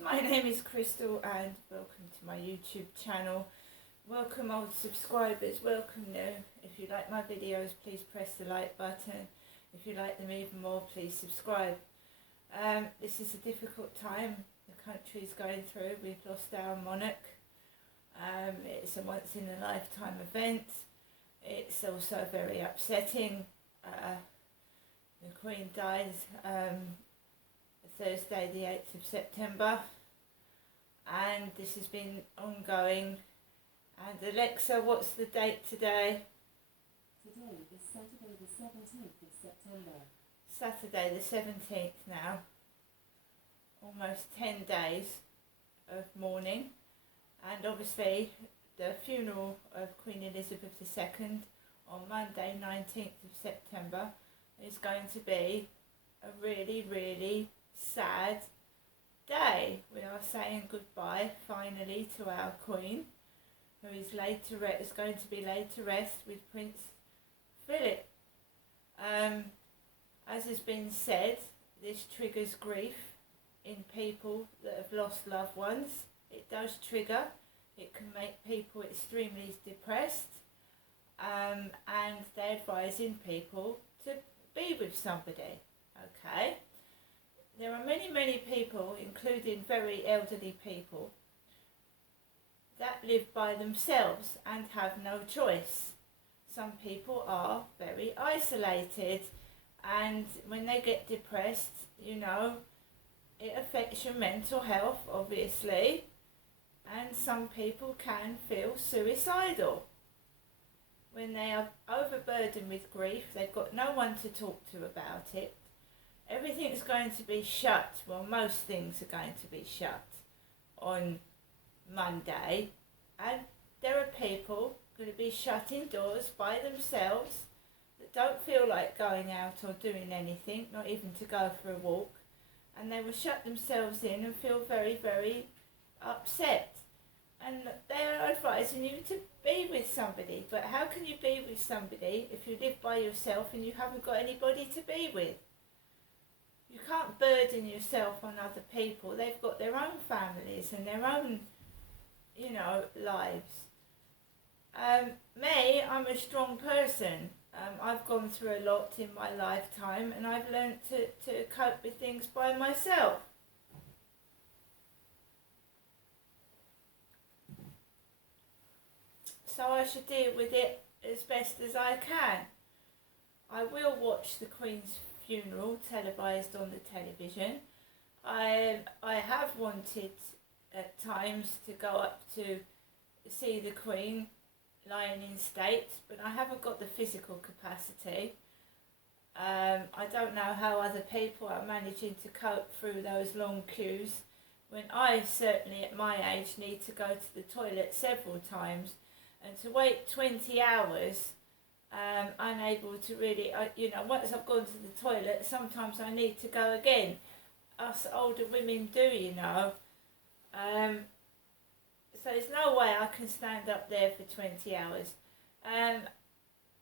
my name is Crystal and welcome to my YouTube channel. Welcome old subscribers, welcome new. If you like my videos, please press the like button. If you like them even more, please subscribe. This is a difficult time the country is going through. We've lost our monarch. It's a once in a lifetime event. It's also very upsetting. The Queen died Thursday the 8th of September, and this has been ongoing. And Alexa, what's the date today? Today is Saturday the 17th of September. Saturday the 17th now. Almost 10 days of mourning. And obviously the funeral of Queen Elizabeth II on Monday 19th of September is going to be a really, really sad day. We are saying goodbye finally to our Queen, who is going to be laid to rest with Prince Philip. As has been said, this triggers grief in people that have lost loved ones. It does trigger. It can make people extremely depressed, and they're advising people to be with somebody. Okay. There are many, many people, including very elderly people, that live by themselves and have no choice. Some people are very isolated, and when they get depressed, it affects your mental health, obviously, and some people can feel suicidal. When they are overburdened with grief, they've got no one to talk to about it. Everything's going to be shut. Well, most things are going to be shut on Monday. And there are people going to be shut indoors by themselves that don't feel like going out or doing anything, not even to go for a walk. And they will shut themselves in and feel very, very upset. And they are advising you to be with somebody. But how can you be with somebody if you live by yourself and you haven't got anybody to be with? You can't burden yourself on other people. They've got their own families and their own, lives. Me, I'm a strong person. I've gone through a lot in my lifetime, and I've learned to cope with things by myself. So I should deal with it as best as I can. I will watch the Queen's funeral televised on the television. I have wanted at times to go up to see the Queen lying in state, but I haven't got the physical capacity. I don't know how other people are managing to cope through those long queues when I certainly at my age need to go to the toilet several times, and to wait 20 hours unable to really, once I've gone to the toilet, sometimes I need to go again. Us older women do, so there's no way I can stand up there for 20 hours.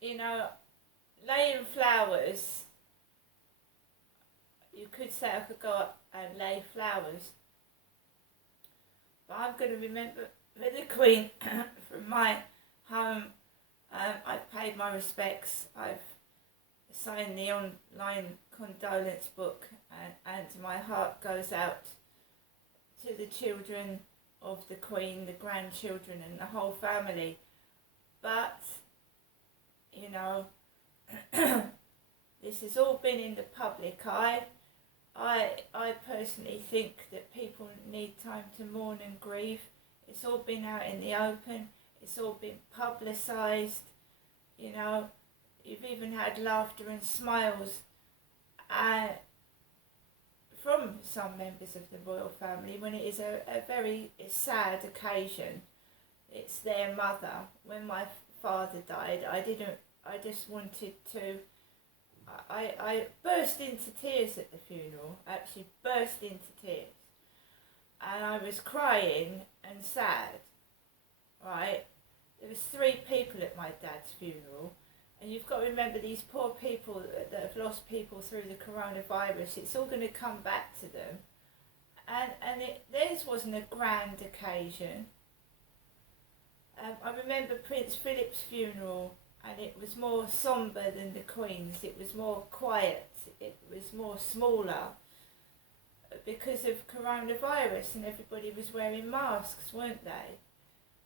Laying flowers, you could say I could go up and lay flowers, but I'm going to remember the Queen from my home. I've paid my respects. I've signed the online condolence book, and my heart goes out to the children of the Queen, the grandchildren and the whole family. But, this has all been in the public eye. I personally think that people need time to mourn and grieve. It's all been out in the open. It's all been publicised. You've even had laughter and smiles from some members of the royal family when it is a very sad occasion. It's their mother. When my father died, I just wanted to, I burst into tears at the funeral, actually burst into tears. And I was crying and sad, right? There was 3 people at my dad's funeral, and you've got to remember these poor people that have lost people through the coronavirus. It's all going to come back to them, theirs wasn't a grand occasion. I remember Prince Philip's funeral, and it was more sombre than the Queen's. It was more quiet. It was more smaller because of coronavirus, and everybody was wearing masks, weren't they?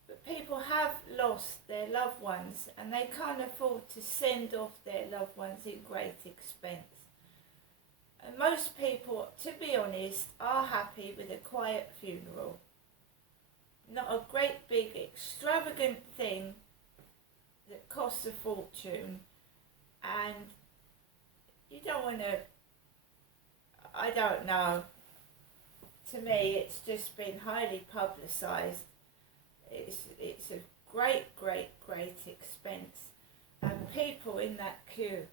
But people have lost their loved ones, and they can't afford to send off their loved ones in great expense. And most people, to be honest, are happy with a quiet funeral. Not a great big extravagant thing that costs a fortune, and you don't want to, I don't know, to me it's just been highly publicised. It's a great expense, and people in that queue,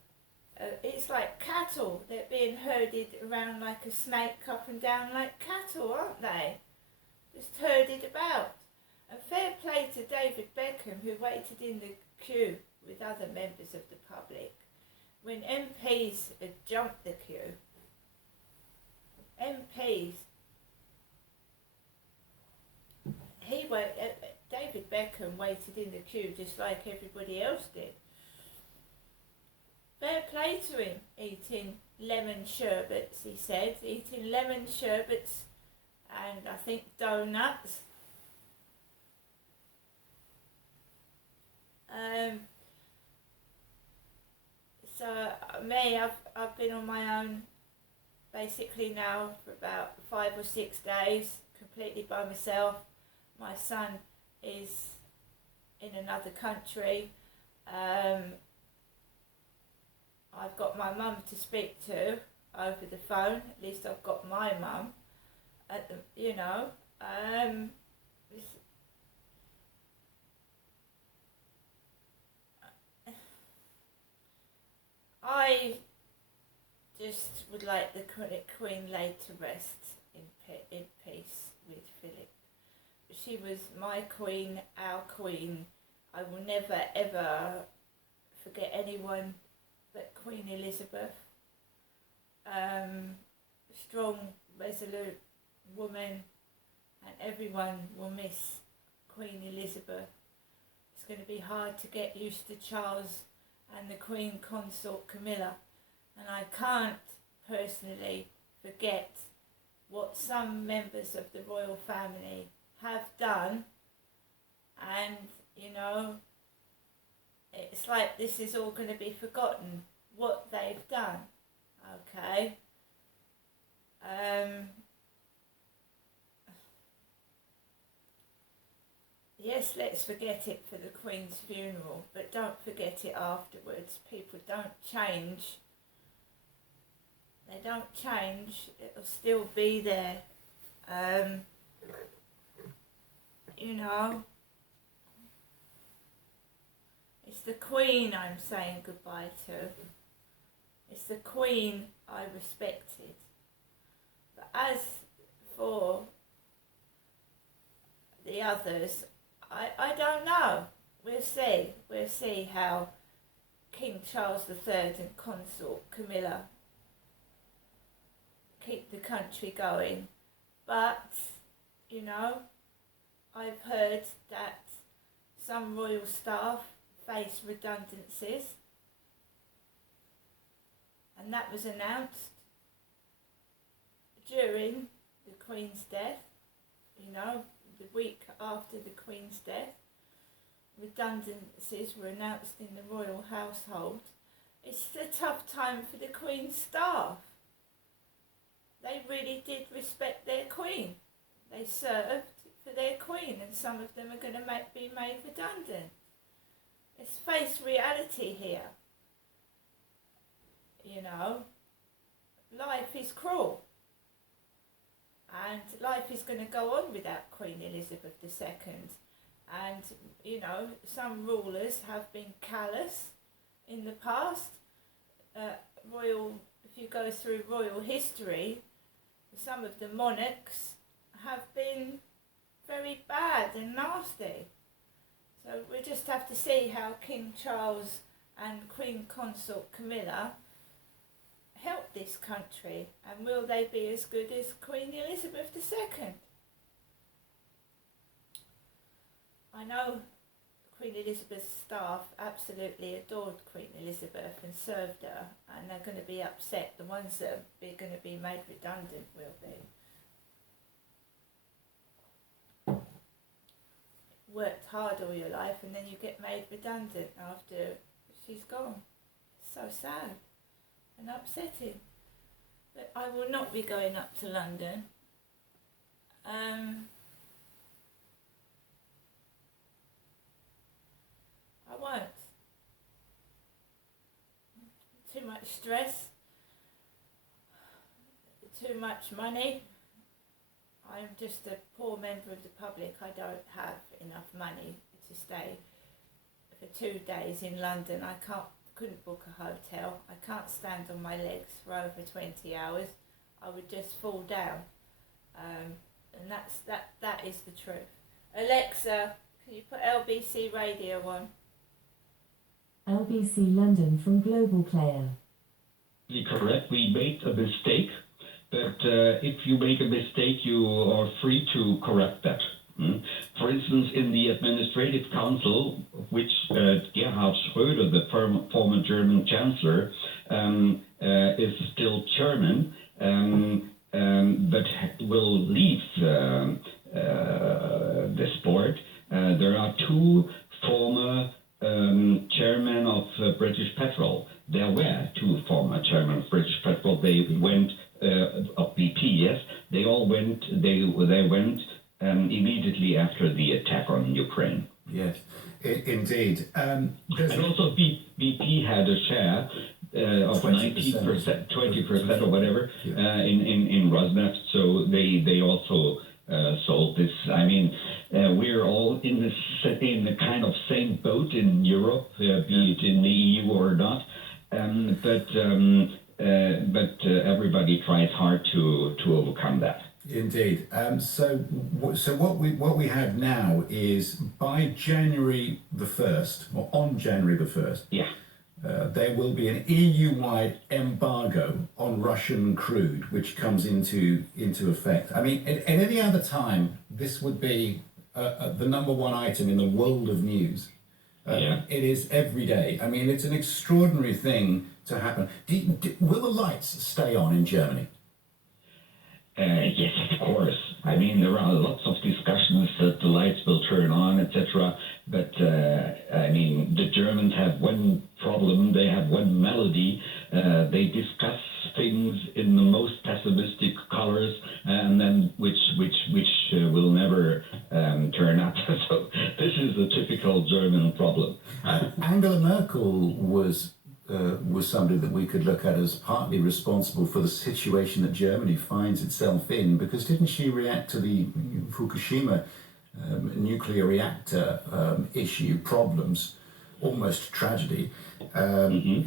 it's like cattle. They're being herded around like a snake, up and down like cattle, aren't they? Just herded about. And fair play to David Beckham, who waited in the queue with other members of the public when MPs had jumped the queue. MPs. David Beckham waited in the queue just like everybody else did. Fair play to him, eating lemon sherbets, he said, eating lemon sherbets and I think donuts. So me, I've been on my own basically now for about 5 or 6 days, completely by myself. My son is in another country. I've got my mum to speak to over the phone. At least I've got my mum. I just would like the Queen laid to rest in peace with Philip. She was my queen, our queen. I will never ever forget anyone but Queen Elizabeth. Strong, resolute woman, and everyone will miss Queen Elizabeth. It's going to be hard to get used to Charles and the Queen Consort Camilla, and I can't personally forget what some members of the royal family have done, and it's like this is all going to be forgotten, what they've done, okay? Yes, let's forget it for the Queen's funeral, but don't forget it afterwards. People don't change. They don't change. It'll still be there. It's the Queen I'm saying goodbye to. It's the Queen I respected. But as for the others, I don't know. We'll see. We'll see how King Charles III and Consort Camilla keep the country going. But, I've heard that some royal staff face redundancies, and that was announced during the Queen's death, the week after the Queen's death. Redundancies were announced in the royal household. It's a tough time for the Queen's staff. They really did respect their Queen. They served for their Queen, and some of them are going to be made redundant. Let's face reality here. Life is cruel. And life is going to go on without Queen Elizabeth II. And, some rulers have been callous in the past. If you go through royal history, some of the monarchs have been very bad and nasty. So we just have to see how King Charles and Queen Consort Camilla help this country, and will they be as good as Queen Elizabeth II? I know Queen Elizabeth's staff absolutely adored Queen Elizabeth and served her, and they're going to be upset. The ones that are going to be made redundant will be. Worked hard all your life and then you get made redundant after she's gone. It's so sad and upsetting. But I will not be going up to London. I won't. Too much stress, too much money. I'm just a poor member of the public. I don't have enough money to stay for 2 days in London. Couldn't book a hotel. I can't stand on my legs for over 20 hours. I would just fall down. And that is the truth. Alexa, can you put LBC radio on? LBC London from Global Player. Correct. We made a mistake, but if you make a mistake, you are free to correct that. For instance, in the Administrative Council, which Gerhard Schröder, the former German Chancellor, is still chairman, but will leave this board. There are 2 former chairmen of British Petrol. There were 2 former chairmen of British Petrol. They went of BP. Yes, they all went. They went immediately after the attack on Ukraine. Yes, indeed. And also BP had a share of 19%, 20% or whatever in Rosneft. So they also sold this. I mean, we're all in the kind of same boat in Europe, be it in the EU or not. But everybody tries hard to overcome that. Indeed. So what we have now is by January the 1st, or on January the 1st, there will be an EU-wide embargo on Russian crude, which comes into effect. I mean, at any other time, this would be the number 1 item in the world of news. It is every day. I mean, it's an extraordinary thing to happen. Will the lights stay on in Germany? Yes, of course. I mean, there are lots of discussions that the lights will turn on, etc. But, I mean, the Germans have one problem. They have one malady. They discuss things in the most pessimistic colors, and then which will never turn up. So this is a typical German problem. Angela Merkel was somebody that we could look at as partly responsible for the situation that Germany finds itself in, because didn't she react to the Fukushima nuclear reactor problems, almost tragedy?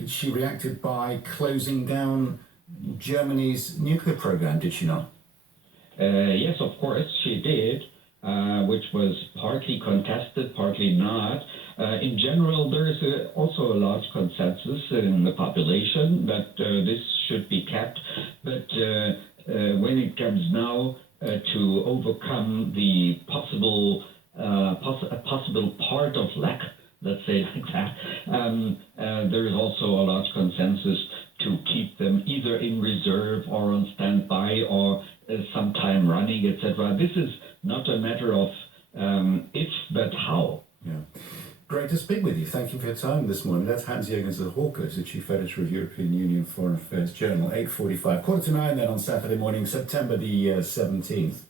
She reacted by closing down Germany's nuclear program, did she not? Yes, of course, she did, which was partly contested, partly not. In general, there is also a large consensus in the population that this should be kept. But when it comes now to overcome the possible part of lack, let's say like that, there is also a large consensus to keep them either in reserve or on standby or sometime running, etc. This is not a matter of if, but how. Yeah. Great to speak with you. Thank you for your time this morning. That's Hans-Jürgen Zahorka, the Chief Editor of European Union Foreign Affairs Journal, 8:45. 8:45 then on Saturday morning, September the 17th.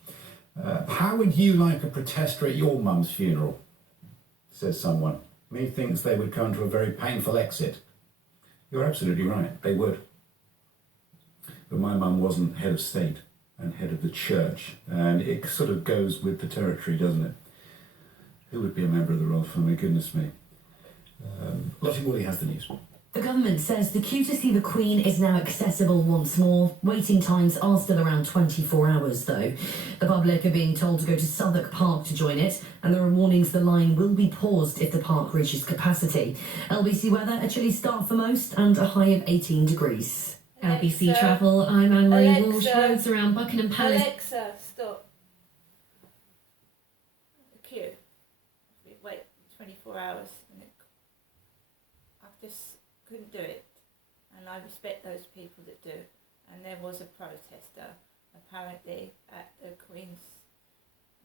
How would you like a protester at your mum's funeral? Says someone. Methinks they would come to a very painful exit. You're absolutely right, they would. But my mum wasn't head of state and head of the church, and it sort of goes with the territory, doesn't it? Who would be a member of the royal family? Goodness me. Lottie Woolley has the news. The government says the queue to see the Queen is now accessible once more. Waiting times are still around 24 hours, though. The public are being told to go to Southwark Park to join it, and there are warnings the line will be paused if the park reaches capacity. LBC weather, a chilly start for most, and a high of 18 degrees. LBC Alexa, Travel, I'm Anne-Marie Alexa, Walsh. Roads around Buckingham Palace. Alexa, stop. The queue. We wait 24 hours and I just couldn't do it. And I respect those people that do. And there was a protester apparently at the Queen's,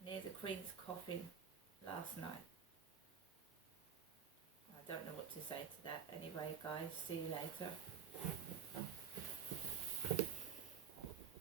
near the Queen's coffin last night. I don't know what to say to that. Anyway, guys, see you later.